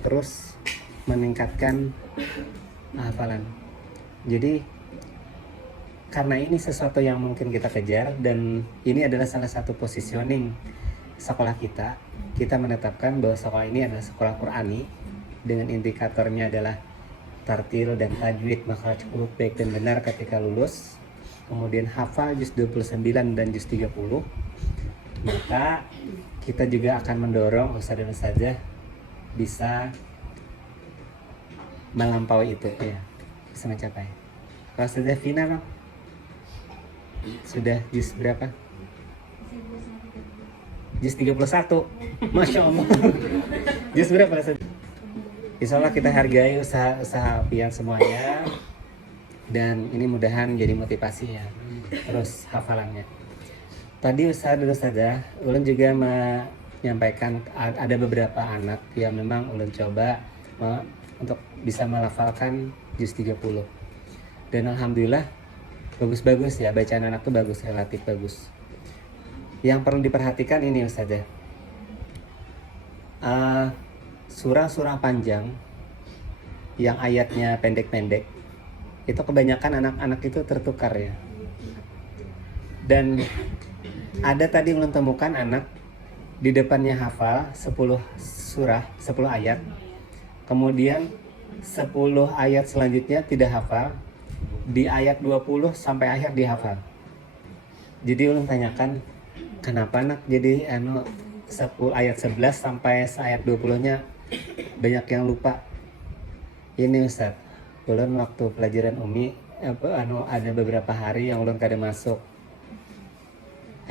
terus meningkatkan hafalan. Jadi karena ini sesuatu yang mungkin kita kejar dan ini adalah salah satu positioning sekolah kita menetapkan bahwa sekolah ini adalah sekolah Qur'ani dengan indikatornya adalah tartil dan tajwid, makhraj huruf baik dan benar ketika lulus, kemudian hafal juz 29 dan juz 30. Maka kita juga akan mendorong ustadz dan ustadzah bisa melampaui itu ya, bisa mencapai. Kalau ustadzah Vina no? Sudah juz berapa? Juz 31. Masya Allah. Juz berapa ustadzah? Insya Allah kita hargai usaha pian semuanya, dan ini mudahan jadi motivasi ya terus hafalannya. Tadi Ustaz dan Ustazah ulun juga menyampaikan ada beberapa anak yang memang ulun coba untuk bisa melafalkan juz 30, dan alhamdulillah bagus-bagus ya, bacaan anak tuh bagus, relatif bagus. Yang perlu diperhatikan ini Ustazah, surah-surah panjang yang ayatnya pendek-pendek itu kebanyakan anak-anak itu tertukar ya. Dan ada tadi belum temukan anak di depannya hafal 10 surah, 10 ayat, kemudian 10 ayat selanjutnya tidak hafal, di ayat 20 sampai akhir dihafal. Jadi ulun tanyakan, kenapa anak jadi 10 ayat 11 sampai ayat 20-nya banyak yang lupa? Ini Ustaz, ulun waktu pelajaran Umi ada beberapa hari yang ulun kada masuk,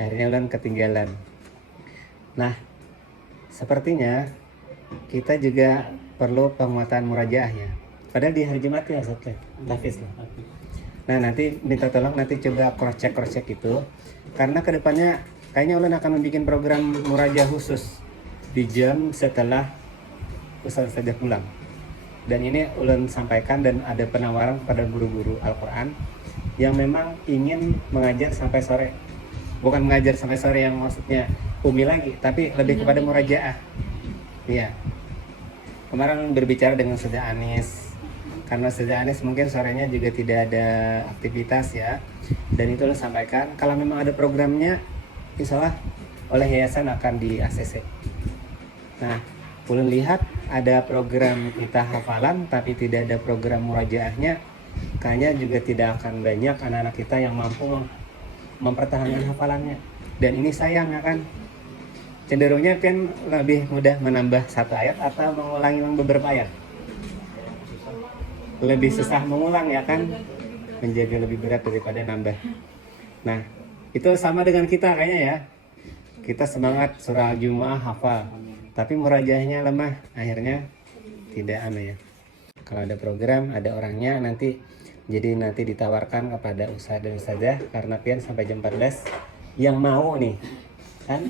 akhirnya ulun ketinggalan. Nah, sepertinya kita juga perlu penguatan murajaah ya, padahal di hari Jumat ya Ustaz, Hafiz lah. Nah, nanti minta tolong nanti coba cross check itu, karena kedepannya kayaknya ulun akan membuat program murajaah khusus di jam setelah Ustaz saja pulang. Dan ini ulun sampaikan, dan ada penawaran pada guru-guru Al-Quran yang memang ingin mengajar sampai sore. Bukan mengajar sampai sore yang maksudnya umi lagi, tapi lebih kepada murajaah. Iya. Kemarin berbicara dengan Ustaz Anis, karena Ustaz Anis mungkin sorenya juga tidak ada aktivitas ya. Dan itu ulun sampaikan, kalau memang ada programnya, insya Allah oleh yayasan akan di ACC. Nah, ulun lihat ada program kita hafalan tapi tidak ada program murajaahnya, kayaknya juga tidak akan banyak anak-anak kita yang mampu mempertahankan hafalannya. Dan ini sayang ya kan, cenderungnya kan lebih mudah menambah satu ayat atau mengulangi beberapa ayat. Lebih susah mengulang ya kan, menjaga lebih berat daripada nambah. Nah, itu sama dengan kita kayaknya ya. Kita semangat surah Al-Jumu'ah hafal, tapi murajaahnya lemah, akhirnya tidak ya. Kalau ada program, ada orangnya, nanti ditawarkan kepada ustadz dan ustazah, karena pian sampai jam 14 yang mau nih kan,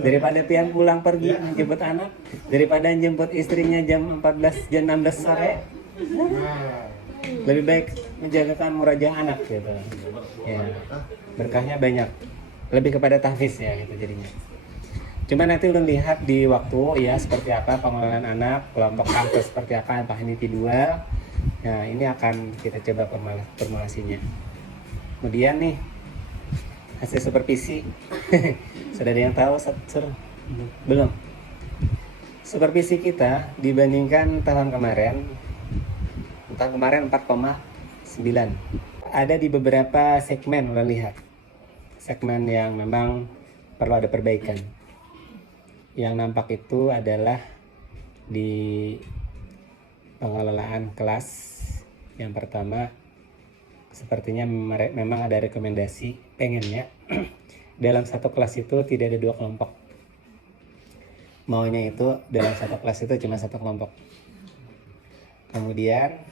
daripada pian pulang pergi menjemput anak, daripada jemput istrinya jam 14 jam 16 sore, lebih baik menjagakan murajaah anak gitu ya, berkahnya banyak, lebih kepada tahfiz ya gitu jadinya. Cuma nanti ulun lihat di waktu ya seperti apa pengelolaan anak, kelompok kampus seperti apa, entah individual. Nah, ini akan kita coba formulasinya. Kemudian nih hasil supervisi. Sudah ada yang tahu Sur? Belum. Supervisi kita dibandingkan tahun kemarin 4,9. Ada di beberapa segmen ulun lihat. Segmen yang memang perlu ada perbaikan. Yang nampak itu adalah di pengelolaan kelas. Yang pertama, sepertinya memang ada rekomendasi pengennya dalam satu kelas itu tidak ada 2 kelompok. Maunya itu dalam satu kelas itu cuma 1 kelompok. Kemudian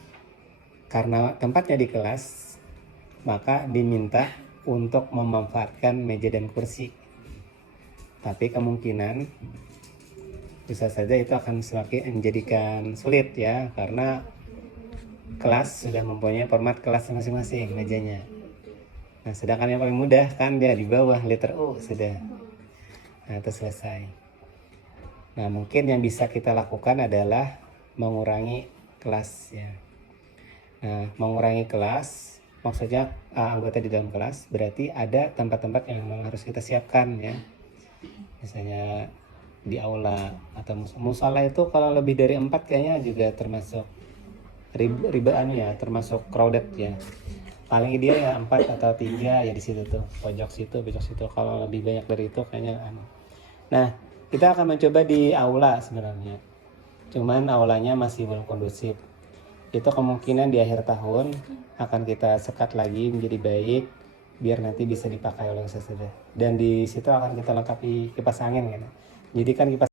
karena tempatnya di kelas, maka diminta untuk memanfaatkan meja dan kursi. Tapi kemungkinan bisa saja itu akan semakin menjadikan sulit ya, karena kelas sudah mempunyai format kelas masing-masing mejanya. Nah, sedangkan yang paling mudah kan dia di bawah letter U sudah. Nah, itu selesai. Nah, mungkin yang bisa kita lakukan adalah mengurangi kelas ya. Nah, mengurangi kelas maksudnya anggota di dalam kelas, berarti ada tempat-tempat yang memang harus kita siapkan ya. Misalnya di aula atau musola itu kalau lebih dari 4 kayaknya juga termasuk ribaan ya, termasuk crowded ya. Paling ideal ya 4 atau 3 ya, di situ tuh, pojok situ. Kalau lebih banyak dari itu kayaknya Nah, kita akan mencoba di aula sebenarnya. Cuman aulanya masih belum kondusif. Itu kemungkinan di akhir tahun akan kita sekat lagi menjadi baik biar nanti bisa dipakai oleh sesudah. Dan di situ akan kita lengkapi kipas angin kan. Jadi kan kipas